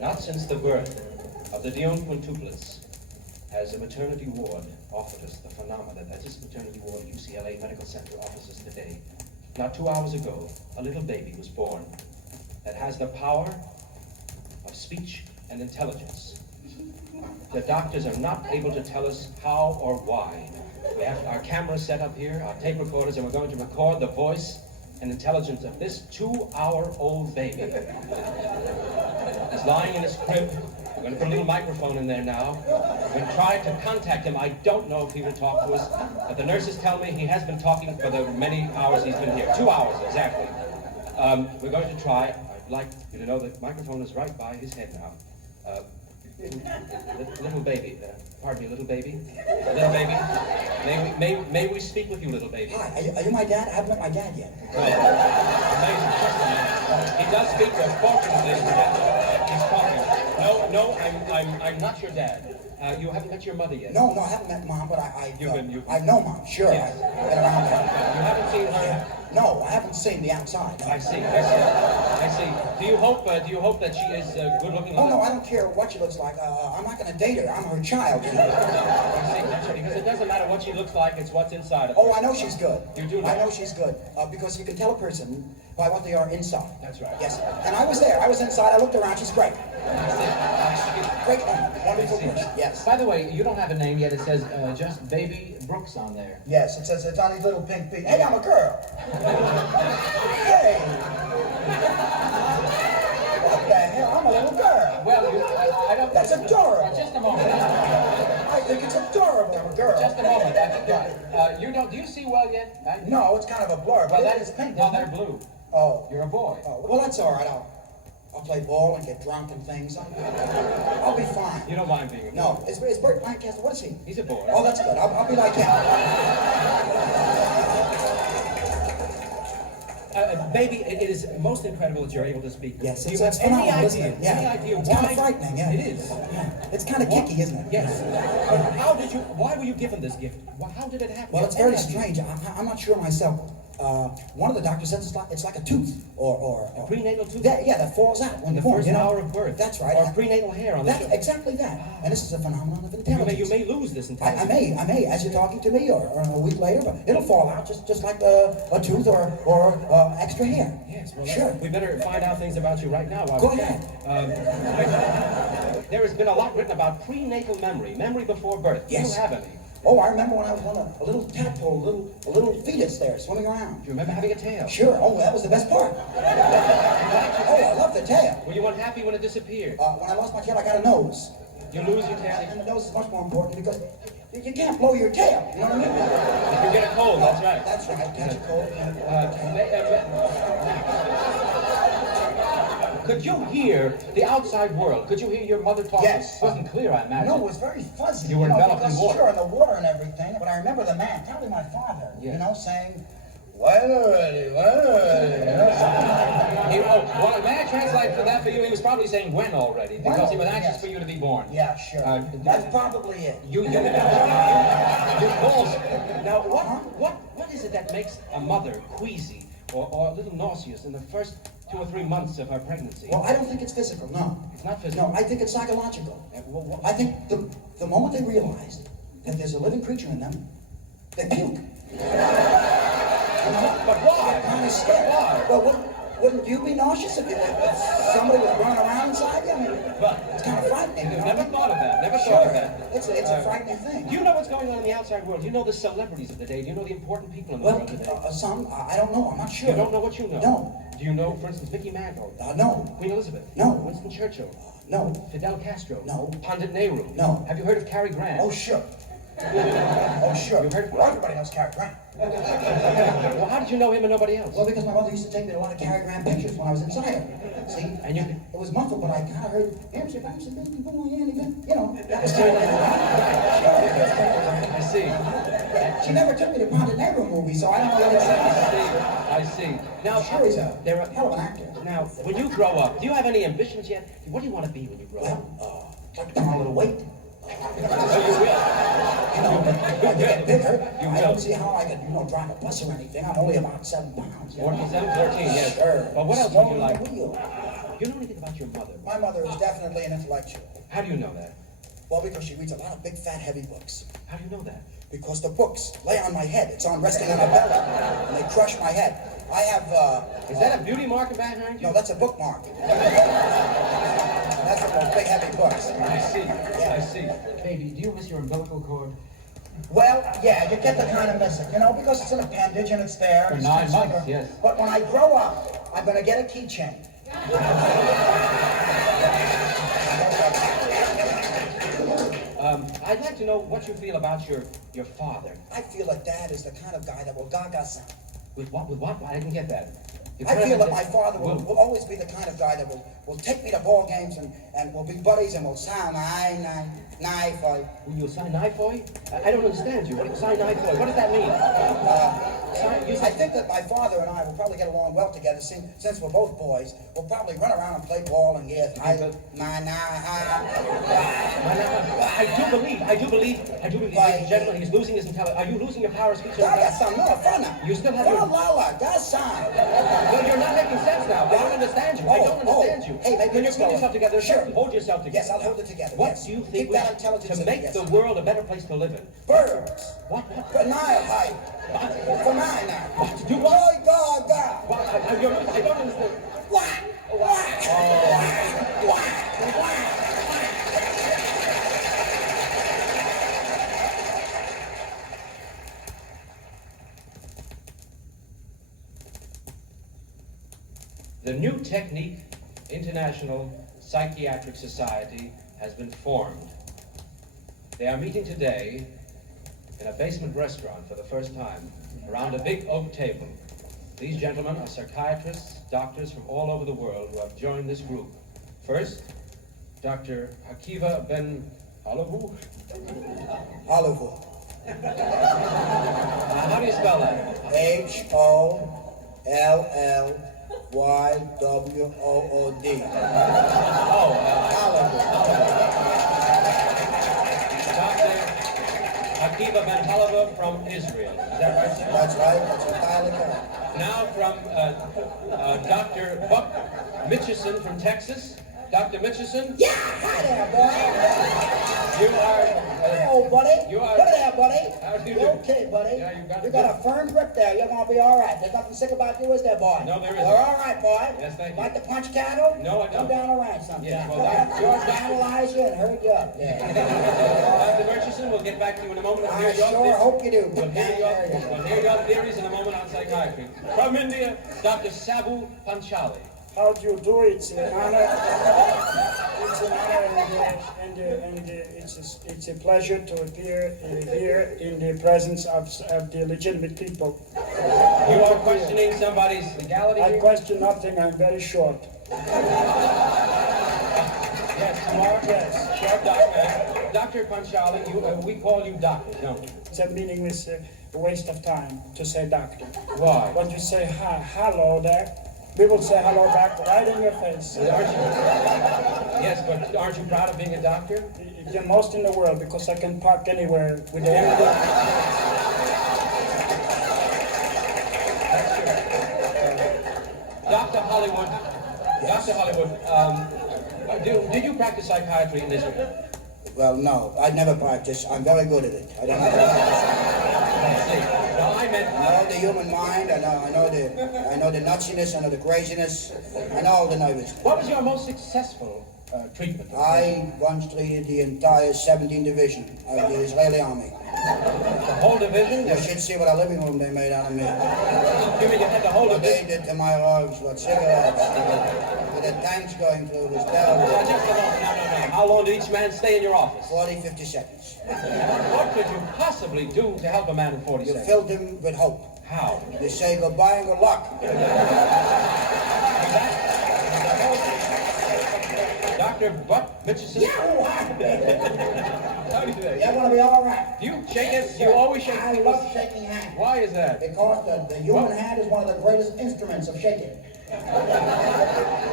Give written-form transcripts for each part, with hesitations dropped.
Not since the birth of the Dion quintuplets has a maternity ward offered us the phenomena that this maternity ward at UCLA Medical Center offers us today. Not 2 hours ago, a little baby was born that has the power of speech and intelligence. The doctors are not able to tell us how or why. We have our cameras set up here, our tape recorders, and we're going to record the voice and intelligence of this 2-hour-old baby. He's lying in his crib. We're going to put a little microphone in there now. We're going to try to contact him. I don't know if he will talk to us, but the nurses tell me he has been talking for the many hours he's been here. 2 hours, exactly. We're going to try. I'd like you to know that the microphone is right by his head now. Little baby, pardon me, little baby. Little baby, may we speak with you, little baby? Hi, are you my dad? I haven't met my dad yet. Amazing, just a minute. He does speak, fortunately, he's talking. No, I'm not your dad. You haven't met your mother yet? No, I haven't met Mom, but I know Mom, sure. Yes. I've been around her. You haven't seen her? No, I haven't seen the outside. No. I see. Do you hope that she is good looking? Oh, no, I don't care what she looks like. I'm not going to date her. I'm her child, you know. I see, because it doesn't matter what she looks like, it's what's inside of her. Oh, I know she's good. You do know? I know she's good, because you can tell a person by what they are inside. That's right. Yes, and I was there. I was inside. I looked around. She's great. Great woman. Wonderful person. Yes. By the way, you don't have a name yet. It says just Baby Brooks on there. Yes, it says it's on these little pink feet. Hey, I'm a girl. Hey. What the hell? I'm a little girl. Well, I don't... That's adorable. Just a moment. I think it's adorable. I'm a girl. Just a moment. Do you see well yet? No, it's kind of a blur, but Well, that is pink. No, they're blue. Oh. You're a boy. Oh, well, that's all right. I'll play ball and get drunk and things. I'll be fine. You don't mind being a boy? No, it's Bert Lancaster. What is he? He's a boy. Oh, that's good. I'll be like him. Baby, it is most incredible that you're able to speak. Yes, Do you have it's any phenomenal, idea? isn't it? Yeah. Any idea It's why? kind of frightening, yeah. It is. Yeah. It's kind of kicky, isn't it? Yes. Why were you given this gift? How did it happen? Well, it's very strange. I'm not sure myself. One of the doctors says it's like a tooth or a prenatal tooth? that falls out when the you're born. First hour of birth. That's right. Or prenatal hair on the That's exactly that. And this is a phenomenon of You intelligence. may lose this I intelligence. may, as you're talking to me, or a week later, but it'll fall out just like a tooth or extra hair. Yes, well, sure. We better find out things about you right now. Go ahead. There has been a lot written about prenatal memory before birth. Yes. Do you have any? Oh, I remember when I was on a little tadpole, a little fetus there, swimming around. Do you remember having a tail? Sure. Oh, that was the best part. Oh, I love the tail. Were you unhappy when it disappeared? When I lost my tail, I got a nose. You lose your tail? And the nose is much more important because you can't blow your tail. You know what I mean? You get a cold, that's right. That's right. Catch a cold. Could you hear the outside world? Could you hear your mother talking? Yes. It wasn't clear, I imagine. No, it was very fuzzy. You were enveloped in because, water. Sure, in the water and everything. But I remember the man, probably my father, Yes. saying, "Well, already, well, already." May I translate for that for you? He was probably saying when already, because he was anxious for you to be born. Yeah, sure. That's probably it. You balls. Now, what is it that makes a mother queasy or a little nauseous in the first 2 or 3 months of her pregnancy? Well, I don't think it's physical, no. It's not physical? No, I think it's psychological. I think the moment they realize that there's a living creature in them, they puke. But why? Kind of scared. Why? Well, wouldn't you be nauseous if somebody was running around inside you? I mean, But it's kind of frightening. I've never thought of that. Never Sure. thought of that. It's a frightening thing. Do you know what's going on in the outside world? Do you know the celebrities of the day? Do you know the important people in the world today? Some, I don't know. I'm not sure. You don't know what you know? No. Do you know, for instance, Mickey Mantle? No. Queen Elizabeth? No. Winston Churchill? No. Fidel Castro? No. Pandit Nehru? No. Have you heard of Cary Grant? Oh, sure. Oh, sure. You heard of Everybody knows Cary Grant. Well, how did you know him and nobody else? Well, because my mother used to take me to a lot of Cary Grant pictures when I was inside her. See? And you... It was muffled, but I kind of heard, "Here's your fancy baby boy," you know. That was I see. She never took me to Pandit Nehru movie, so I don't know what it says. I see. Now, Sure, he's a there are... hell of an actor. Now, when you grow up, do you have any ambitions yet? What do you want to be when you grow up? Well, I'd like to put on a little weight. Oh, you will. You know, when you get bigger, You I will. don't see how I could, drive a bus or anything. I'm only about 7 pounds. 14, 14, yes. Sure. But what else would you Small like? wheel. you know anything about your mother? My mother is definitely an intellectual. How do you know that? Well, because she reads a lot of big, fat, heavy books. How do you know that? Because the books lay on my head. It's on resting on my belly, and they crush my head. I have, Is that a beauty mark behind you? no, that's a bookmark. That's for those big, heavy books. I see. Yeah. I see. Baby, do you miss your umbilical cord? Well, yeah, you get to kind of miss it, you know, because it's an appendage and it's there. For It's 9 months, like yes. But when I grow up, I'm going to get a keychain. I'd like to know what you feel about your father. I feel like Dad is the kind of guy that will gaga sound. With what? With what? I didn't get that. I feel that my father will always be the kind of guy that will take me to ball games and we'll be buddies and we'll sign knife. Will you sign knife for you? I don't understand you. Sign knife for you. What does that mean? I think that my father and I will probably get along well together since we're both boys. We'll probably run around and play ball and get I do believe, ladies and gentlemen, he's losing his intelligence. Are you losing your power of speech? Gaga sound, no, fun. You still have your... Lala, gaga sound. Well, you're not making sense now. I don't understand you. I don't understand you. Hey, maybe When you put yourself together, sure. Hold yourself together. Yes, I'll hold it together. What yes. do you think Keep that intelligence to in make it, yes. the world a better place to live in? Birds. What? For Nile height. For mine now. Do what? Boy, gaga. What? I don't understand. Whack. Whack. Whack. The New Technique International Psychiatric Society has been formed. They are meeting today in a basement restaurant for the first time around a big oak table. These gentlemen are psychiatrists, doctors from all over the world who have joined this group. First, Dr. Hakiva Ben Halavu. Oliver. How do you spell that? HOLLYWOOD. Dr. Hakiva Ben Halavu from Israel. Is that right, sir? That's right. That's entirely correct. Now from Dr. Buck Mitchison from Texas. Dr. Mitchison, Yeah, hi there, boy. you are... Hello, buddy. You are... What there, buddy? How do you You do? okay, buddy? Yeah, you got You it. got a firm grip there. You're gonna be all right. There's nothing sick about you, is there, boy? No, there isn't. You're all right, boy. Yes, thank you. Like to punch cattle? No, I Come don't. down the ranch sometime. Yes, well, you're Analyze you and hurt you up. Yeah. Dr. Murchison, we'll get back to you in a moment. I sure hope you do. We'll hear your theories in a moment on psychiatry. From India, Dr. Sabu Panchali. How do you do it? It's an honor. It's an honor and it's a pleasure to appear here in the presence of the legitimate people. You are questioning somebody's legality I here? question nothing. I'm very short. Yes, you are? Yes. Short doctor. Dr. Panchali, we call you doctor, don't we? It's a meaningless waste of time to say doctor. Why? When you say hello there, we will say hello back right in your face. Aren't you? Yes, but aren't you proud of being a doctor? The most in the world because I can park anywhere with the end. Dr. Hollywood, Dr. Hollywood, did you practice psychiatry in Israel? Well, no, I never practiced. I'm very good at it. I don't know. Well, I meant... I know the human mind. I know the nutsiness. I know the craziness. I know all the nervous. What was your most successful treatment? I once treated the entire 17th Division of the Israeli Army. The whole division? You should see what a living room they made out of me. You mean you had the whole What they division? did to my rugs, what cigarettes, with the tanks going through was Now, terrible. just a moment. No. How long did each man stay in your office? 40, 50 seconds. What could you possibly do to help a man in 40 You seconds? filled him with hope. How? You say goodbye and good luck. Dr. Buck Mitchison? Yeah, How do you do that? you're going to be all right. Do you shake it? You always shake I people's... love shaking hands. Why is that? Because the human hand is one of the greatest instruments of shaking.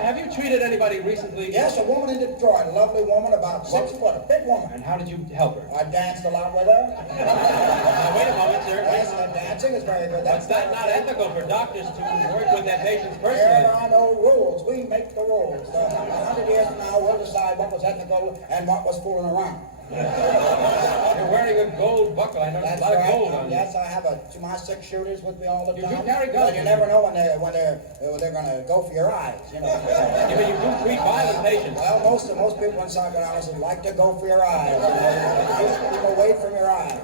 have you treated anybody recently? Yes, a woman in Detroit, a lovely woman, about 6 foot, a big woman. And how did you help her? I danced a lot with her. Now, wait a moment, sir. Yes, dancing is very good. That's not ethical for doctors to work with their patients personally. There are no rules. We make the rules. 100 years from now, we'll decide what was ethical and what was fooling around. You're wearing a gold buckle. I noticed That's a lot right. of gold on you. Yes, I have my 6 shooters with me all the You time. do carry But guns. you never know when they're going to go for your eyes. You know. Yeah, but you do treat violent patients. Well, most people in psychoanalysis like to go for your eyes. Keep people away from your eyes.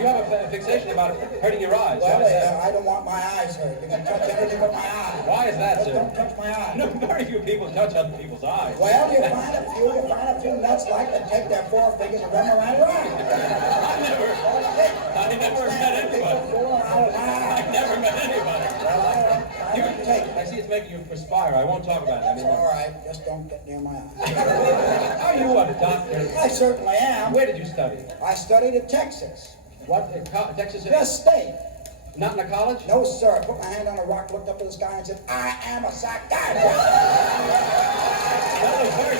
You have a fixation about hurting your eyes. Well, Why is that? I don't want my eyes hurt. You can touch anything but my eyes. Why is that, sir? Don't touch my eyes. No, very few people touch other people's eyes. Well, you find a few nuts like to take their forefingers and run around your eyes. I never met anybody. I never met anybody. I see it's making you perspire. I won't talk about it That's anymore. all right. Just don't get near my eyes. Are you a doctor? I certainly am. Where did you study? I studied at Texas. What? Texas? Just state. Not in a college? No, sir. I put my hand on a rock, looked up to the sky, and said, I am a psychiatrist. That was very...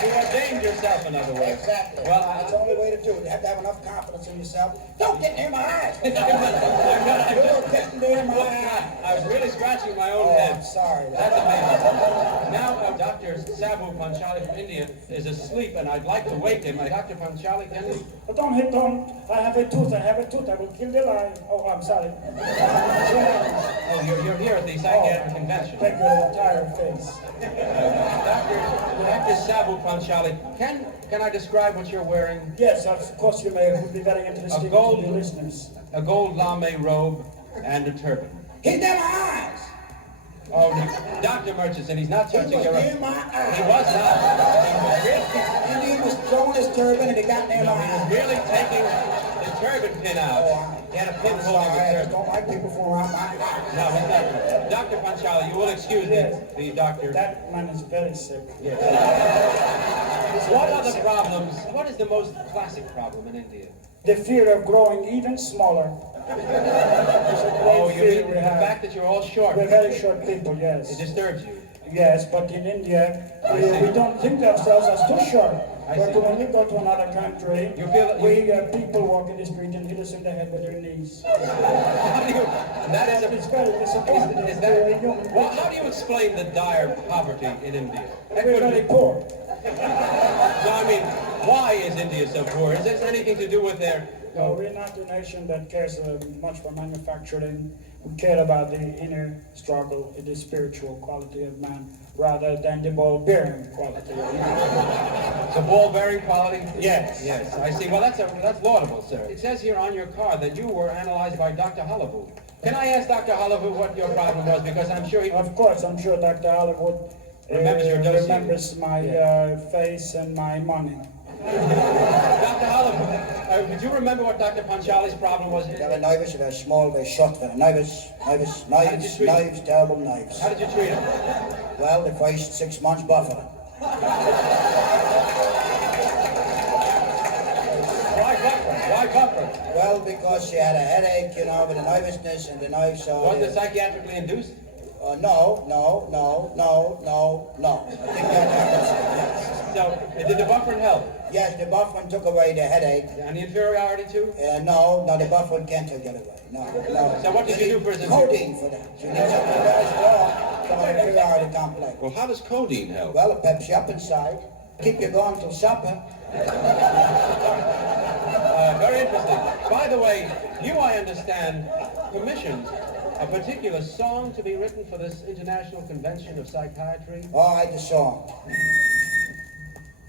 You ordained yourself, in other words. Exactly. Well, That's the only way to do it. You have to have enough confidence in yourself. Don't get near my eyes. I'm not- You're getting near my eyes. I was really scratching my own Oh, head. I'm sorry. That's amazing. Now, Dr. Sabu Panchali from India is asleep, and I'd like to wake him. Dr. Panchali, can you? But don't. I have a tooth. I will kill the lie. Oh, I'm sorry. Oh, you're here at the Psychiatric Convention. Take your entire face. Dr. Sabu Panchali, can I describe what you're wearing? Yes, of course you may. It would be very interesting gold- to the listeners. A gold lame robe and a turban. He's near my eyes. Oh, Dr. Murchison, he's not He touching was your... near my eyes. He was not. And he was throwing his turban and he got near No, my he was eyes. really taking the turban pin out. He had a pin I'm holding sorry, I the just turban. don't like people fooling around my eyes. No, he's not. Dr. Panchali, you will excuse me, the doctor. That man is very sick. Yes. What are the problems? What is the most classic problem in India? The fear of growing even smaller. There's a great Oh, you fear mean we the have. fact that you're all short. We're very short people, It yes. disturbs you. Yes, but in India, I see. we don't think of ourselves as too short. I But see. when we go to another country, You feel that people walk in the street and hit us in the head with their knees. How do you, that is It's a... very disappointing. Is We're that, human well, beings. how do you explain the dire poverty in India? That We're couldn't very be- poor. No, I mean, why is India so poor? Is this anything to do with their... No, we're not a nation that cares much for manufacturing. We care about the inner struggle, the spiritual quality of man, rather than the ball-bearing quality of man. The ball-bearing quality? Yes. Yes, I see. Well, that's laudable, sir. It says here on your card that you were analyzed by Dr. Hollywood. Can I ask Dr. Hollywood what your problem was? Because I'm sure he... Of course, I'm sure Dr. Hollywood Remembers your dossier. remembers my face and my money. Dr. Hollywood, would you remember what Dr. Panchali's problem was? They're nervous, they're small, they're short, they're nervous, did you treat knives, terrible knives. How did you treat him? Well, the first 6 months buffering. Why buffer? Well, because she had a headache, you know, with the nervousness and the knife, so... Was it psychiatrically induced? No. I think that happens. So, did the buffering help? Yes, the buffering took away the headache. And the inferiority too? No, the buffering can't take it away. No. So what did you do for his... Codeine for that. You need something very strong for an inferiority complex. Well, how does codeine help? Well, it peps you up inside. Keep you going till supper. Very interesting. By the way, you, I understand, commissioned a particular song to be written for this International Convention of Psychiatry. All right, the song.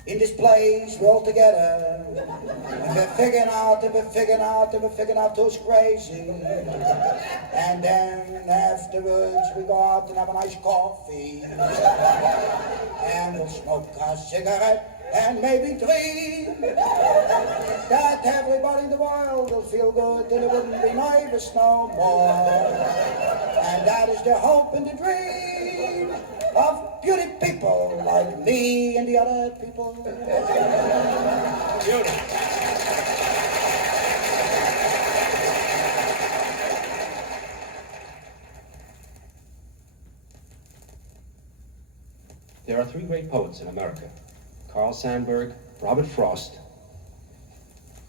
In this place, we're all together. And we're figuring out who's crazy. And then afterwards, we go out and have a nice coffee. And we'll smoke a cigarette and maybe dream that everybody in the world will feel good and it wouldn't be nervous no more. And that is the hope and the dream of beauty people like me and the other people. Beautiful. There are three great poets in America: Carl Sandburg, Robert Frost,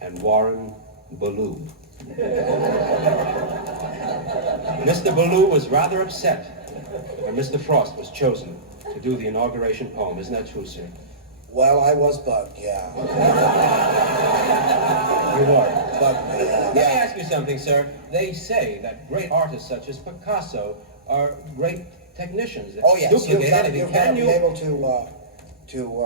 and Warren Ballou. Mr. Ballou was rather upset when Mr. Frost was chosen to do the inauguration poem. Isn't that true, sir? Well, I was bugged, yeah. You are. Bugged me, Let me ask you something, sir. They say that great artists such as Picasso are great technicians. Oh, yes. Duplicate You've got anything. to Can be you? able to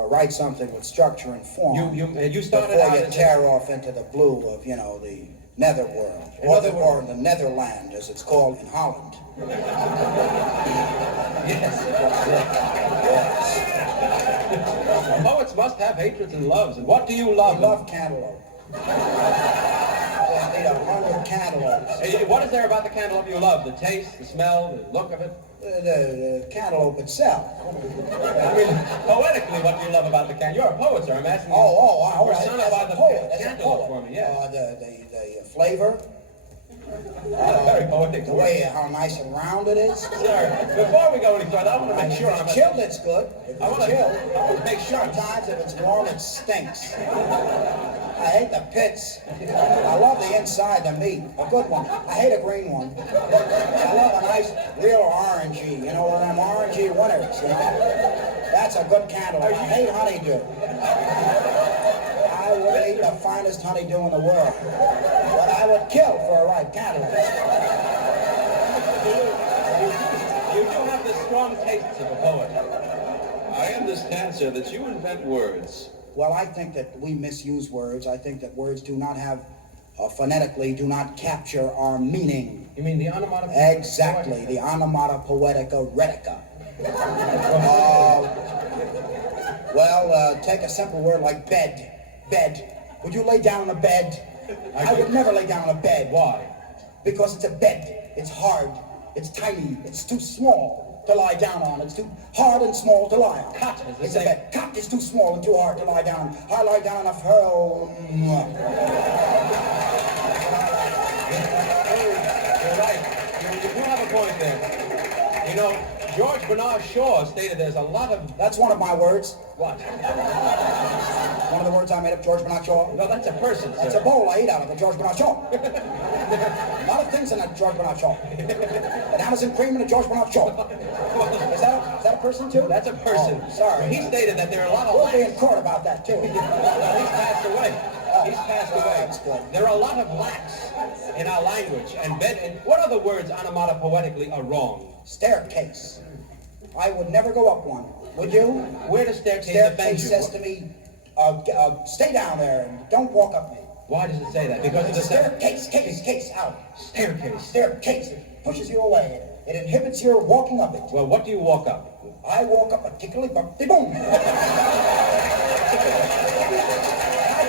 write something with structure and form You started before out you as tear off into the blue of, the netherworld, In or other words- the Netherland, as it's called in Holland. Yes. Poets must have hatreds and loves. And what do you love? I love cantaloupe. I need 100 cantaloupes. Hey, what is there about the cantaloupe you love? The taste, the smell, the look of it? The cantaloupe itself. I mean, poetically, what do you love about the cantaloupe? You're a poet, sir. I'm asking you. Personify as a the poet, cantaloupe for me, yes. The flavor, Very poetic. the way how nice and round it is. Sir, before we go any further, I want to make sure If it's chilled, it's good. If I want it's to chilled, make sure. sometimes if it's warm, it stinks. I hate the pits. I love the inside, the meat, a good one. I hate a green one. I love a nice, real orangey, one of them orangey winners, That's a good cantaloupe. I hate honeydew. I would eat the finest honeydew in the world, but I would kill for a ripe cantaloupe. You do have the strong tastes of a poet. I understand, sir, that you invent words. Well, I think that we misuse words. I think that words do not have, phonetically, do not capture our meaning. You mean the onomatopoeia? Exactly, the onomatopoetica rhetica. Take a simple word like bed. Bed. Would you lay down on a bed? I would never lay down on a bed. Why? Because it's a bed. It's hard. It's tiny. It's too small to lie down on. It's too hard and small to lie on. Cot is the It's a same. bed. Cot is too small and too hard to lie down on. I lie down on a furrow. You're right. You do have a point there. George Bernard Shaw stated there's a lot of... That's one of my words. What? One of the words I made up, George Bernard Shaw. No, that's a person, sir. That's a bowl I eat out of, a George Bernard Shaw. A lot of things in that George Bernard Shaw. Bananas and cream in a George Bernard Shaw. Is that a person too? That's a person. Oh, sorry. He stated that there are a lot of... We'll be in court about that too. He's passed away. He's passed away. That's good. There are a lot of lacks in our language. And what other words onomatopoetically are wrong? Staircase. I would never go up one. Would you? Where does staircase offend Staircase you? says to me, stay down there and don't walk up me. Why does it say that? Because of the Staircase, case, out. staircase. Staircase. It pushes you away. It inhibits your walking up it. Well, what do you walk up? I walk up a tickly bumpty boom. I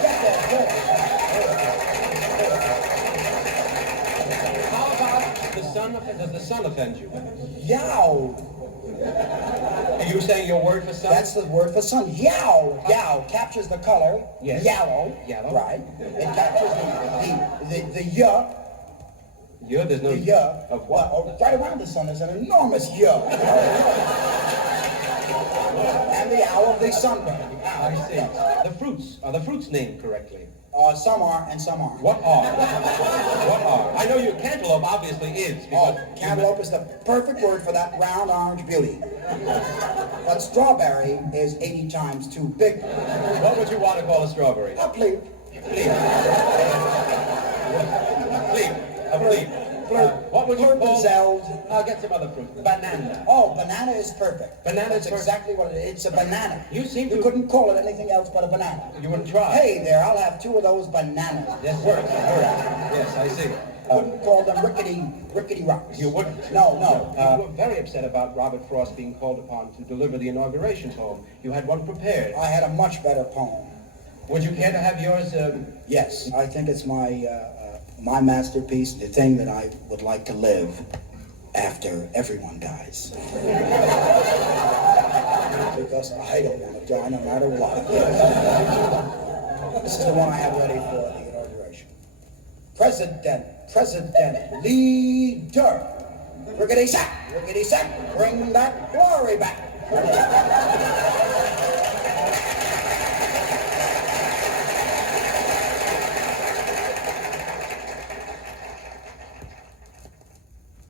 get that. How about the sun? Does the sun offend you? Yow. Are you saying your word for sun? That's the word for sun. Yow. Yow captures the color. Yes. Yellow. Yellow. Right. It captures the yuh. There's no... The yuh. Of what? Right around the sun there's an enormous yuh. And the owl of the sunburn. I see. The fruits. Are the fruits named correctly? Some are and some aren't. What are? What are? I know your cantaloupe obviously is. Because Cantaloupe is the perfect word for that round orange beauty. But strawberry is 80 times too big. What would you want to call a strawberry? A plebe. Plebe. A plebe. What would you call... Zeld. I'll get some other fruit. Banana. Oh, banana is perfect. Banana is That's perfect. exactly what it is. It's a banana. You seem to... couldn't call it anything else but a banana. You wouldn't try. Hey there, I'll have 2 of those bananas. Yes, works. Yes, I see. Wouldn't call them rickety rocks. You wouldn't? No. You were very upset about Robert Frost being called upon to deliver the inauguration poem. You had one prepared. I had a much better poem. Would you care to have yours? Yes, I think it's my masterpiece, the thing that I would like to live after everyone dies. Because I don't want to die no matter what. This is the one I have ready for the inauguration. President, leader, rickety sack, bring that glory back.